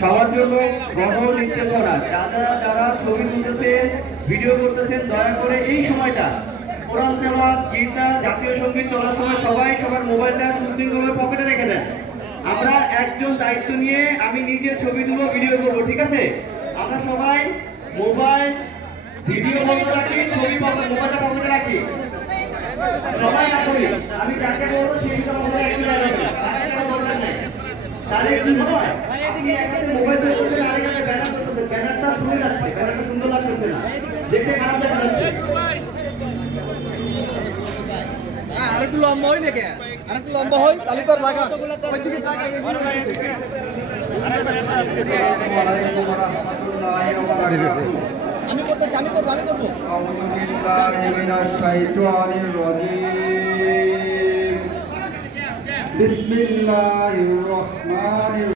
সবার জন্য গণ নির্দেশনা, যারা যারা ছবি তুলতেছেন, ভিডিও করতেছেন, দয়া করে এই সময়টা কোরআন তেলাওয়াত, গীতা, জাতীয় সঙ্গীত চলার সময় সবাই সবার মোবাইলটা সুশৃঙ্খলভাবে পকেটে রেখে দেন। আমরা একজন দায়িত্ব নিয়ে আমি নিজে ছবি তুলবো, ভিডিও করবো, ঠিক আছে? আমরা সবাই মোবাইল ভিডিও বন্ধ রাখি, ছবি মোবাইলটা পকেটে রাখি, সবাই না করি। আমি যাকে বলবো সেই মোবাইল একটু তাহলে কি হয়, আপনি একটা মোবাইল করতেছেন, আরেকটা ব্যানার করতেছেন, ব্যানারটা শুনে যাচ্ছে, ব্যানারটা সুন্দর লাগতেছে না, দেখতে খারাপ দেখা যাচ্ছে। আরেকটু লম্বা হয় নাকি? আরেকটু লম্বা হয় তাহলে তো লাগা আমি করতেছি, আমি করবো। বিসমিল্লাহির রহমানির